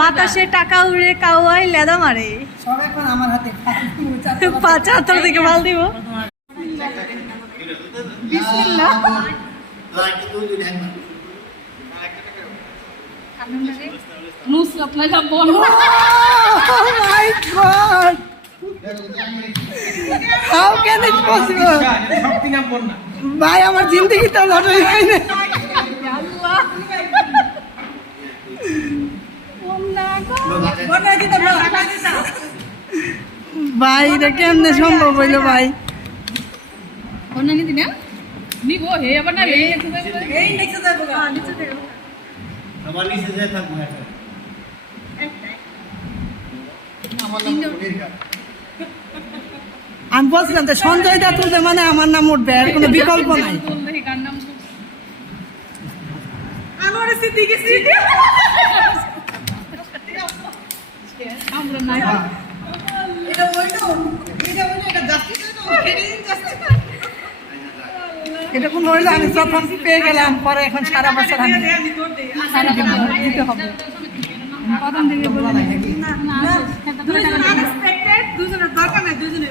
বাতাসে টাকা উড়ে কাউয়াই লেদা মারে সব এখন আমার হাতে 75 থেকে মাল দিব। বিসমিল্লাহ। How can it possible? ভাই আমার জিন্দগি তো লটারি খাইনি। ভাই এটা কেমনে সম্ভব হইলো ভাই? আমি বলছিলাম যে সঞ্জয় দা তুলবে মানে আমার নাম উঠবে, আর কোনো বিকল্প নাই। এটা কোন হইলো? আমি প্রথম পেয়ে গেলাম, পরে এখন সারা বছর আমি দিতে হবে। প্রথম থেকে দুজনের দরকার নাই, দুজনে